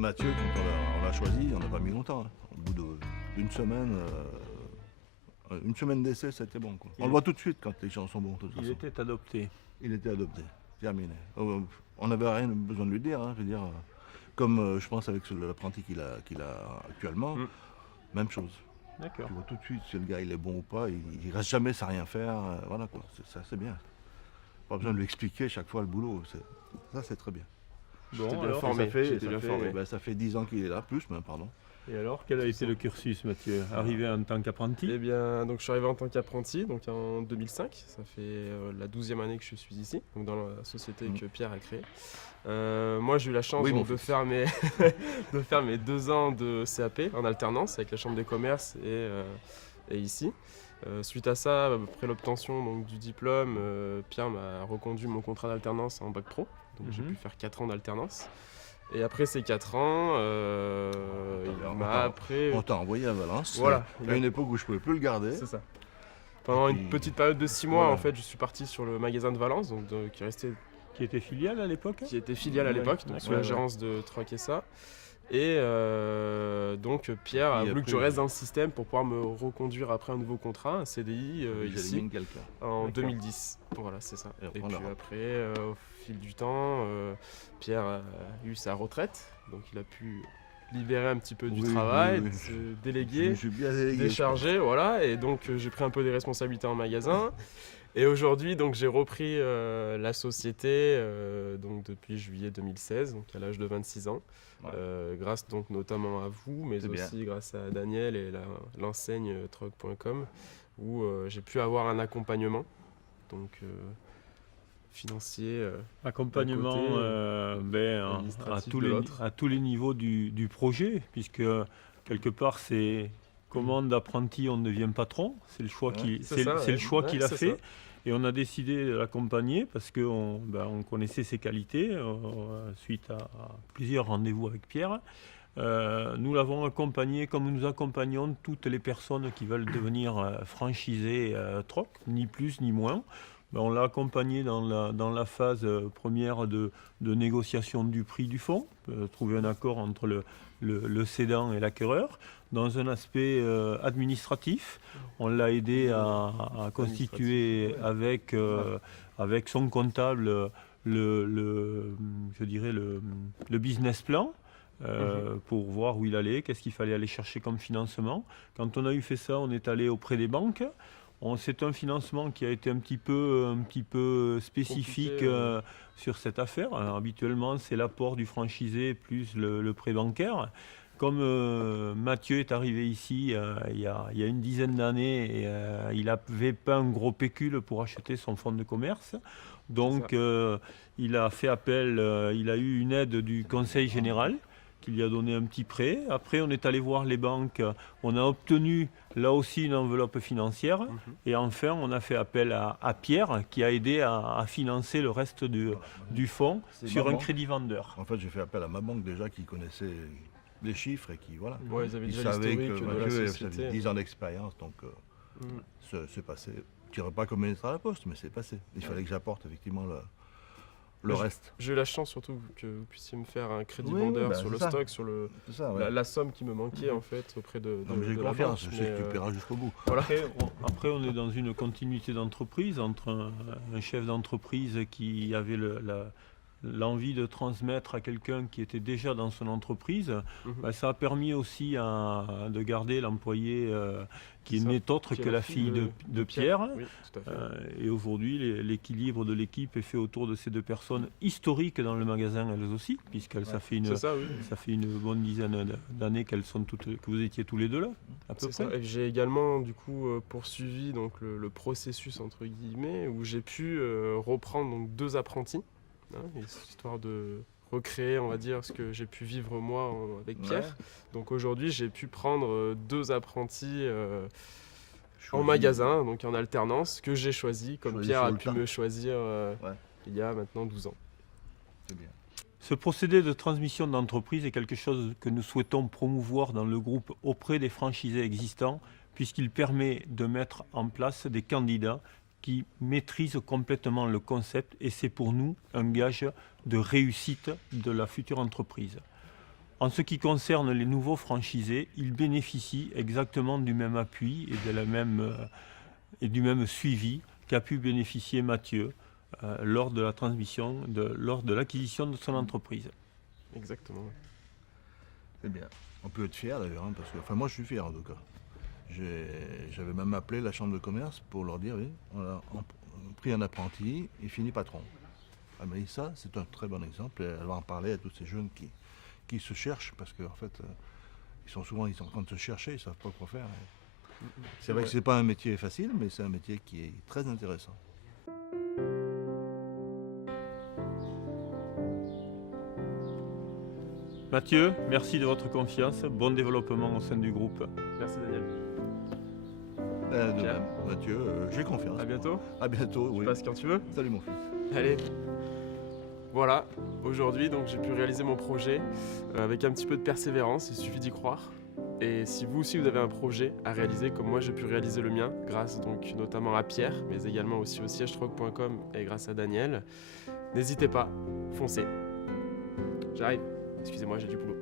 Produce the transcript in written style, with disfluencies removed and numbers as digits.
Mathieu, quand on l'a choisi, on n'a pas mis longtemps. Hein. Au bout d'une semaine, une semaine d'essai, c'était bon. Quoi. On le voit tout de suite quand les gens sont bons. De toute façon. Il était adopté. Il était adopté, terminé. On n'avait rien besoin de lui dire. Hein, je veux dire, comme je pense avec l'apprenti qu'il a actuellement, même chose. D'accord. Tu vois tout de suite si le gars il est bon ou pas. Il reste jamais sans rien faire. Voilà quoi. Ça c'est bien. Pas besoin de lui expliquer chaque fois le boulot. Ça c'est très bien. Bon, J'étais bien alors, formé. Ça fait 10 ans qu'il est là, plus même, pardon. et alors, quel a été le cursus, Mathieu? Arrivé en tant qu'apprenti? Eh bien, donc je suis arrivé en tant qu'apprenti, donc en 2005. Ça fait la 12e année que je suis ici, donc dans la société que Pierre a créée. Moi, j'ai eu la chance donc, de faire mes 2 ans de CAP en alternance avec la Chambre des commerces et ici. Suite à ça, après l'obtention donc, du diplôme, Pierre m'a reconduit mon contrat d'alternance en bac pro. Donc j'ai pu faire 4 ans d'alternance. Et après ces 4 ans, on t'a envoyé à Valence. Voilà. À une époque où je ne pouvais plus le garder. C'est ça. Pendant une petite période de 6 mois, en fait, je suis parti sur le magasin de Valence, donc, qui restait... Qui était filiale à l'époque? Qui était filiale à l'époque, donc sous la gérance de Troc et ça. Et donc Pierre a voulu que je reste dans le système pour pouvoir me reconduire après un nouveau contrat, un CDI ici, en 2010. Voilà, c'est ça. Et puis après, au fil du temps, Pierre a eu sa retraite, donc il a pu libérer un petit peu du travail, se déléguer, décharger, voilà. Et donc j'ai pris un peu des responsabilités en magasin. Et aujourd'hui, donc j'ai repris la société donc depuis juillet 2016, donc à l'âge de 26 ans. Grâce donc notamment à vous, mais aussi grâce à Daniel et l'enseigne troc.com, où j'ai pu avoir un accompagnement donc financier, accompagnement à tous les niveaux du projet, puisque quelque part c'est commande d'apprenti, on devient patron, c'est le choix qu'il a fait. Et on a décidé de l'accompagner parce qu'on connaissait ses qualités suite à plusieurs rendez-vous avec Pierre. Nous l'avons accompagné comme nous accompagnons toutes les personnes qui veulent devenir franchisées Troc, ni plus ni moins. On l'a accompagné dans la phase première de négociation du prix du fonds, trouver un accord entre le cédant et l'acquéreur. Dans un aspect administratif, on l'a aidé à constituer avec son comptable le business plan pour voir où il allait, qu'est-ce qu'il fallait aller chercher comme financement. Quand on a eu fait ça, on est allé auprès des banques. C'est un financement qui a été un petit peu spécifique sur cette affaire. Alors, habituellement, c'est l'apport du franchisé plus le prêt bancaire. Comme Mathieu est arrivé ici il y a une dizaine d'années, et il n'avait pas un gros pécule pour acheter son fonds de commerce. Donc il a fait appel, il a eu une aide du Conseil général qui lui a donné un petit prêt. Après, on est allé voir les banques, on a obtenu là aussi une enveloppe financière. Et enfin, on a fait appel à Pierre qui a aidé à financer le reste du fonds sur un crédit vendeur. En fait, j'ai fait appel à ma banque déjà qui connaissait les chiffres et qui, voilà. Ils avaient déjà l'historique de la société. Avait 10 ans d'expérience, donc c'est passé. Je ne dirais pas comme ministre à la Poste, mais c'est passé. Il fallait que j'apporte effectivement le reste. J'ai eu la chance surtout que vous puissiez me faire un crédit vendeur sur le stock, sur la somme qui me manquait en fait auprès de j'ai confiance, je sais que tu paieras jusqu'au bout. Voilà. Après, on est dans une continuité d'entreprise entre un chef d'entreprise qui avait l'envie de transmettre à quelqu'un qui était déjà dans son entreprise. Ça a permis aussi de garder l'employé qui n'est autre que la fille de Pierre. Oui, tout à fait. Et aujourd'hui, l'équilibre de l'équipe est fait autour de ces deux personnes historiques dans le magasin, elles aussi, puisque ça fait une bonne dizaine d'années que vous étiez tous les deux là, à peu près. J'ai également du coup poursuivi donc, le processus entre guillemets où j'ai pu reprendre donc, 2 apprentis. Histoire de recréer, on va dire, ce que j'ai pu vivre moi avec Pierre. Donc aujourd'hui, j'ai pu prendre 2 apprentis en magasin, donc en alternance, que j'ai choisi, comme Pierre a pu me choisir il y a maintenant 12 ans. C'est bien. Ce procédé de transmission d'entreprise est quelque chose que nous souhaitons promouvoir dans le groupe auprès des franchisés existants, puisqu'il permet de mettre en place des candidats qui maîtrisent complètement le concept et c'est pour nous un gage de réussite de la future entreprise. En ce qui concerne les nouveaux franchisés, ils bénéficient exactement du même appui et du même suivi qu'a pu bénéficier Mathieu lors de la transmission, lors de l'acquisition de son entreprise. Exactement. C'est bien. On peut être fier d'ailleurs, hein, parce que, enfin moi je suis fier en tout cas. J'avais même appelé la chambre de commerce pour leur dire, oui, on a pris un apprenti et fini patron. Ah, mais ça, c'est un très bon exemple. Elle va en parler à tous ces jeunes qui se cherchent, parce qu'en fait, ils sont en train de se chercher, ils ne savent pas quoi faire. C'est vrai que ce n'est pas un métier facile, mais c'est un métier qui est très intéressant. Mathieu, merci de votre confiance. Bon développement au sein du groupe. Merci Daniel. De même, Mathieu, j'ai confiance. À bientôt. À bientôt, oui. Passe quand tu veux. Salut mon fils. Allez. Voilà, aujourd'hui donc j'ai pu réaliser mon projet avec un petit peu de persévérance, il suffit d'y croire. Et si vous aussi vous avez un projet à réaliser comme moi j'ai pu réaliser le mien, grâce donc notamment à Pierre, mais également aussi au siègetroc.com et grâce à Daniel, n'hésitez pas, foncez. J'arrive, excusez-moi j'ai du boulot.